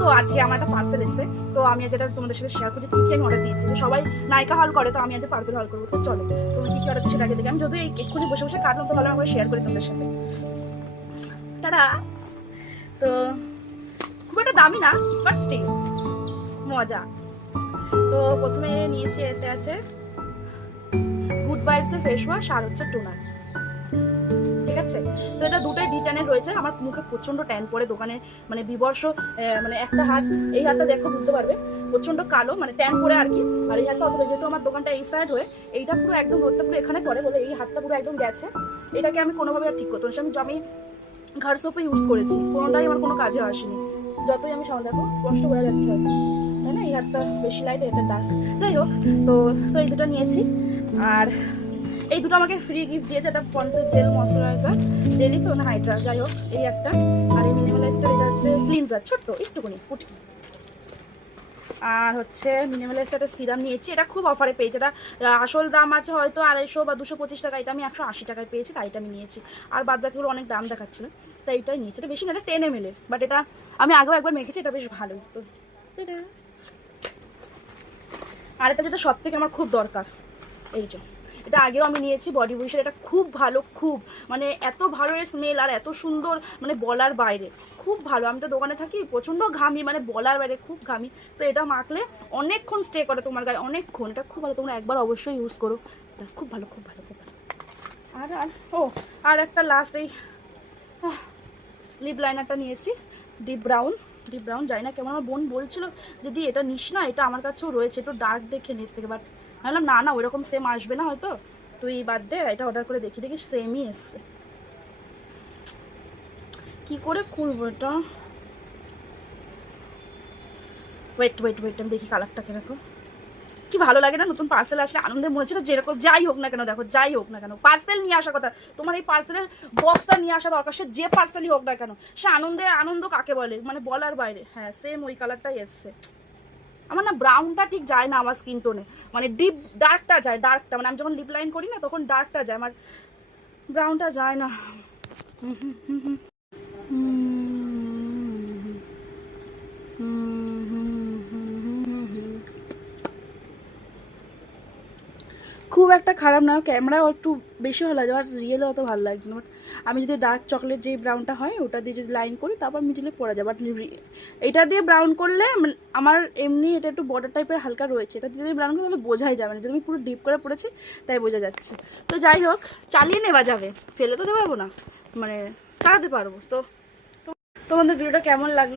তো আজকে আমার একটা পার্সেল এসেছে, তো আমি যেটা তোমাদের সাথে শেয়ার করছি, কি আমি অর্ডার দিয়েছি। সবাই নায়িকা হল করে, তো আমি আজ পার্পল হল করবো। তো চলো তুমি কি অর্ডার দিচ্ছি সেটা আগে দেখি। আমি যদি এক্ষুনি বসে বসে কাটলাম, তো ভালো আমরা শেয়ার করি তোমাদের সাথে। তারা তো খুব একটা দামি না, বাট স্টিল মজা। তো প্রথমে নিয়েছি, এতে আছে গুড ভাইবসের ফেস ওয়াশ আর হচ্ছে টোনার, ঠিক আছে। তো এটা দুটোই D10-এর রয়েছে। আমার মুখে প্রচন্ড ট্যান পড়ে দোকানে, মানে বিবর্ষ, মানে একটা হাত, এই হাতটা দেখো বুঝতে পারবে প্রচন্ড কালো, মানে ট্যান পড়ে আর কি। আর এই হাতটা অত, যেহেতু আমার দোকানটা এই সাইড হয়ে, এইটা পুরো একদম রোদটা পুরো এখানে পড়ে বলে এই হাতটা পুরো একদম গেছে। এটাকে আমি কোনোভাবে আর ঠিক করতে পারছি। আমি ঘর সোপে ইউজ করেছি, কোনোটাই আমার কোনো কাজে আসেনি। যতই আমি সামনে দেখো স্পষ্ট বোঝা যাচ্ছে, তাই না? এই হাতটা বেশি লাইট, এটা ডার্ক। যাই হোক, তো তো এই দুটো নিয়েছি। আর এই দুটো আমাকে ফ্রি গিফট দিয়েছে। এটা পন্সের জেল ময়শ্চারাইজার, জেলি তো না হাইড্রা, যাই হোক এই একটা। আর এই মিনিমালিস্টের এটা হচ্ছে ক্লিনজার, ছোট্ট একটুকুনি পুটকি। আর হচ্ছে মিনিমালিস্টের একটা সিরাম নিয়েছি, এটা খুব অফারে পেয়েছি। এটা আসল দাম আছে হয়তো 250 বা 225 টাকা, এটা আমি 180 টাকায় পেয়েছি, তাই এটা আমি নিয়েছি। আর বাদ বাকিগুলো অনেক দাম দেখাচ্ছিল, তাই এইটাই নিয়েছি। এটা বেশি না, এটা 10 ml, বাট এটা আমি আগেও একবার মেখেছি, এটা বেশ ভালোই। তো আর এটা যেটা সব থেকে আমার খুব দরকার, এই যে এটা আগেও আমি নিয়েছি, বডি ওয়াশের। এটা খুব ভালো, খুব মানে এত ভালো এর স্মেল আর এত সুন্দর, মানে বলার বাইরে খুব ভালো। আমি তো দোকানে থাকি, প্রচণ্ড ঘামি, মানে বলার বাইরে খুব ঘামি। তো এটা মাখলে অনেকক্ষণ স্টে করে তোমার গায়ে, অনেকক্ষণ। এটা খুব ভালো, তোমরা একবার অবশ্যই ইউজ করো। এটা খুব ভালো, খুব ভালো, খুব ভালো। আর আর ও আর একটা লাস্ট, এই লিপ লাইনারটা নিয়েছি, ডিপ ব্রাউন। ডিপ ব্রাউন যাই না কেমন, আমার বোন বলছিল যদি এটা নিস না, এটা আমার কাছেও রয়েছে, একটু ডার্ক দেখে নিতে থেকে। বাট আমি বললাম না না, ওইরকম সেম আসবে না হয়তো, তুই বাদ দে, এটা অর্ডার করে দেখি, দেখি সেমই এসছে। কি করে খুলবো এটা? ওয়েট ওয়েট ওয়েট, আমি দেখি কালারটা কিরকম। কি ভালো লাগে না নতুন পার্সেল আসলে, আনন্দে মনে হচ্ছিল যেরকম যাই হোক না কেন, দেখো যাই হোক না কেন পার্সেল নিয়ে আসা কথা, তোমার এই পার্সেলের বক্সটা নিয়ে আসা দরকার, সে যে পার্সেলই হোক না কেন, সে আনন্দে, আনন্দ কাকে বলে, মানে বলার বাইরে। হ্যাঁ, সেম ওই কালারটাই এসছে। আমার না ব্রাউনটা ঠিক যায় না আমার স্কিন টোনে, মানে ডিপ ডার্কটা যায়, ডার্কটা, মানে আমি যখন লিপ লাইন করি না তখন ডার্কটা যায়, আমার ব্রাউনটা যায় না। হুম হুম হুম হুম হুম হুম হুম হুম হুম। খুব একটা খারাপ না, ক্যামেরাও একটু বেশি ভালো লাগে, বাট রিয়েলে অত ভালো লাগছে না। বাট আমি যদি ডার্ক চকলেট যে ব্রাউনটা হয় ওটা দিয়ে যদি লাইন করি, তারপর মিডিলে পরা যায়। বাট এটা দিয়ে ব্রাউন করলে আমার এমনি এটা একটু বর্ডার টাইপের হালকা রয়েছে, এটা দিয়ে যদি ব্রাউন করি তাহলে বোঝাই যাবে না, যদি আমি পুরো ডিপ করে পড়েছি তাই বোঝা যাচ্ছে। তো যাই হোক, চালিয়ে নেওয়া যাবে, ফেলে তো দেবো না, মানে চালাতে পারবো। তো তোমাদের ভিডিওটা কেমন লাগলো?